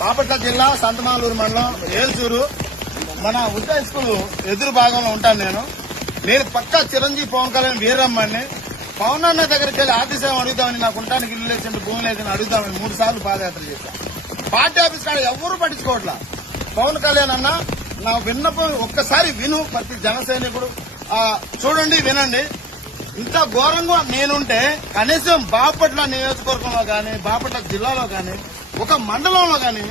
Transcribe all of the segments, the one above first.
బాపట్ల జిల్లా సంతమాలూరు మండలం ఏల్చూరు మన ఉద్దా స్కూల్ ఎదురు భాగంలో ఉంటాను నేను పక్కా చిరంజీవి పవన్ కళ్యాణ్ వీరమ్మని పవన్ అన్న దగ్గరికి వెళ్ళి ఆర్టీసీ అడుగుదామని నాకు ఉండడానికి ఇల్లు లేదంటే భూమి లేదని అడుగుదామని 3 సార్లు పాదయాత్ర చేశాను. పార్టీ ఆఫీస్ కాడ ఎవరు పట్టించుకోవట్లా. పవన్ కళ్యాణ్ అన్న నా విన్నపం ఒక్కసారి విను. ప్రతి జన సైనికుడు చూడండి, వినండి. ఇంత ఘోరంగా నేనుంటే కనీసం బాపట్ల నియోజకవర్గంలో గాని, బాపట్ల జిల్లాలో గాని, ఒక మండలంలో గాని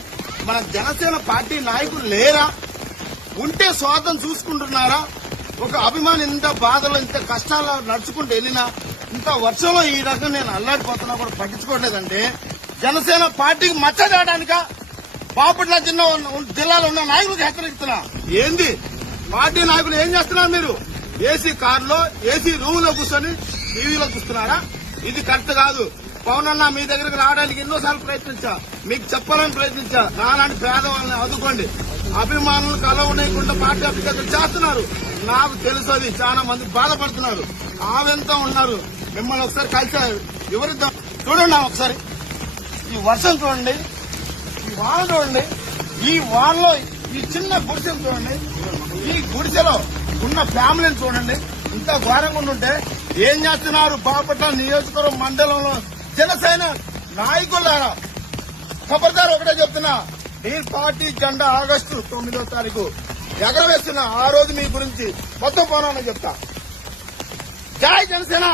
మన జనసేన పార్టీ నాయకులు లేరా? ఉంటే స్వార్థం చూసుకుంటున్నారా? ఒక అభిమాని ఇంత బాధలో, ఇంత కష్టాలు నడుచుకుంటూ వెళ్ళినా, ఇంత వర్షంలో ఈ రకంగా నేను అల్లాడిపోతున్నా కూడా పట్టించుకోవట్లేదంటే జనసేన పార్టీకి మచ్చ తేయడానికా? బాపట్ల జిల్లాలో ఉన్న నాయకులకు హెచ్చరిస్తున్నా. ఏంది పార్టీ నాయకులు ఏం చేస్తున్నారు? మీరు ఏసీ కారులో ఏసీ రూమ్ లో కూర్చొని టీవీలో చూస్తున్నారా? ఇది కరెక్ట్ కాదు. పవన్ అన్న మీ దగ్గరకు రావడానికి ఎన్నోసార్లు ప్రయత్నించా, మీకు చెప్పాలని ప్రయత్నించా. నాలాంటి పేదవాళ్ళని ఆదుకోండి. అభిమానులు కలవనేయకుండా పార్టీ అభ్యర్థులు చేస్తున్నారు. నాకు తెలుసు, అది చాలా మంది బాధపడుతున్నారు. ఆవెంతో ఉన్నారు. మిమ్మల్ని ఒకసారి కలిసి వివరిద్దాం. చూడండి ఒకసారి ఈ వర్షం చూడండి, ఈ వాన చూడండి, ఈ వానలో ఈ చిన్న గుడిసెలు చూడండి, ఈ గుడిసెలో ఉన్న ఫ్యామిలీని చూడండి. ఇంత ఘోరంగా ఉంటే ఏం చేస్తున్నారు? బాపట్ల నియోజకవర్గం మండలంలో జనసేన నాయకులారా, ఖబర్దార్ ఒకటే చెప్తున్నా, ఈ పార్టీ జెండా ఆగస్టు 9వ తారీఖు ఎగరవేస్తున్నా. ఆ రోజు మీ గురించి మొత్తం పోనా చెప్తా. జై జనసేన.